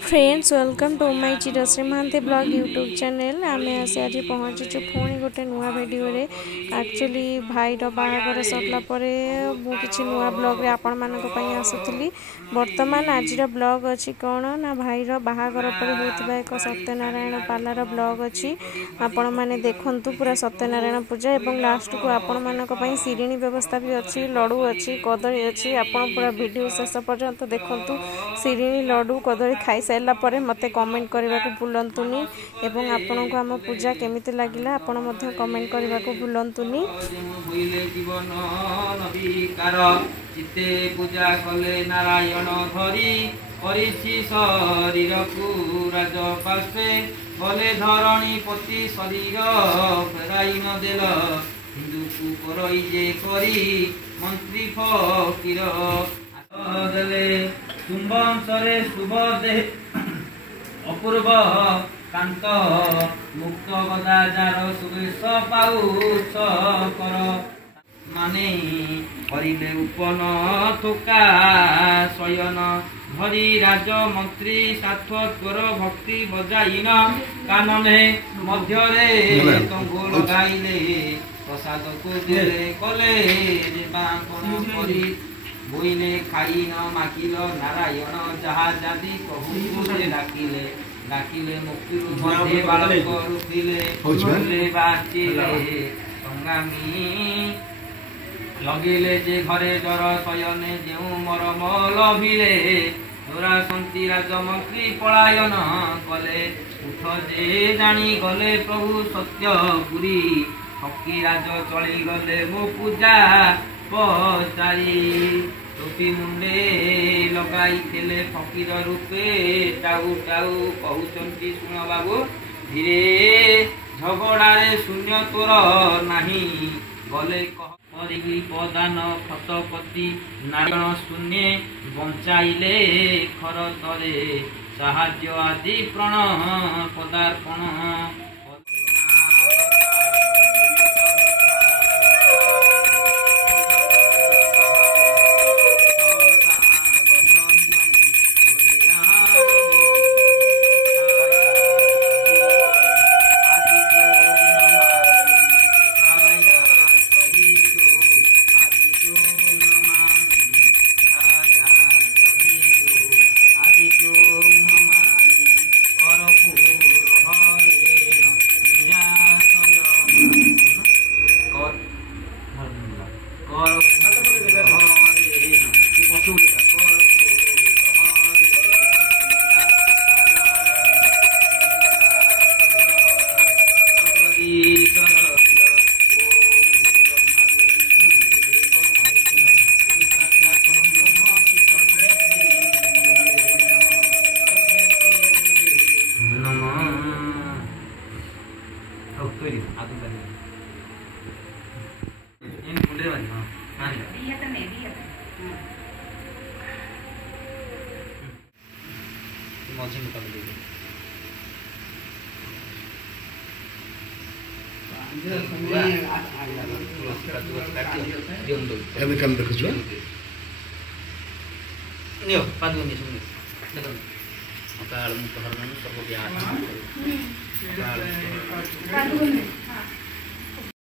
Friends welcome to my Chirashree Mohanty blog YouTube channel आम आसी आज पहुँचीचु पुणी गोटे नुआ भिडियो एक्चुअली भाईर बाहागर सरला मुझे नुआ ब्लॉग आपण मानी आसुली बर्तमान आज ब्लॉग अच्छी कौन ना भाईर बाहागर पर होता एक सत्यनारायण पालार ब्लॉग अच्छी आपण मैंने देखु पूरा सत्यनारायण पूजा और लास्ट को आपण मानी सिरिणी व्यवस्था भी अच्छी लड्डू अच्छी कदली अच्छी आपण पूरा वीडियो शेष पर्यंत देखु सिरिणी लड्डू कदली खाई सारा पर मते कमेंट करने को भूलतुनि एवं आपण को आम पूजा केमिति लागिला आपण मध्य कमेंट करने को भूलतुनि। चित्ते पूजा कले नारायण धरी परिछि शरीर को राज पार्श्वे गले धरणी पति शरीर फेराई न देल हिंदू को करई जे करी मंत्री फकीर देले तुम्बंशरे शुभ दे अपूर्व कांत मुक्त गदाजार सुवेश पाउछ कर माने करिले उपन थोका शयन धरी राजमंत्री सात्वर भक्ति बजाइन कानने मध्यरे तंगो लगाइले प्रसाद को देले कले बांकन करी बोइले खाई न माकिल नारायण जहा जादी कहू डाकिले डाकिले मुक्ति मध्ये बालक रुथिले बोले बाचिले संगामी लगिले जे घरे जर शयने जेउ मरम लभिले तोरा शांति राजमंत्री पलायन कले उठ जे जानी गले प्रभु सत्य पुरी फकी राज चली गले मो पूजा पचारी टोपी मुंडे लगाई थिले फकीर रूपे टाऊ टाऊ कहउचंती सुन बाबू धीरे झगड़ारे शून्य तोर नाही गले कह पदान खतपति नारायण शून्य बंचाइले खर तरे साहाଯ୍ୟ आदि प्रण पदार्पण Kami berkejuan. Niyo, padu ni sumit. Dekam. Maka alam kehormatan seperti apa? Padu ni.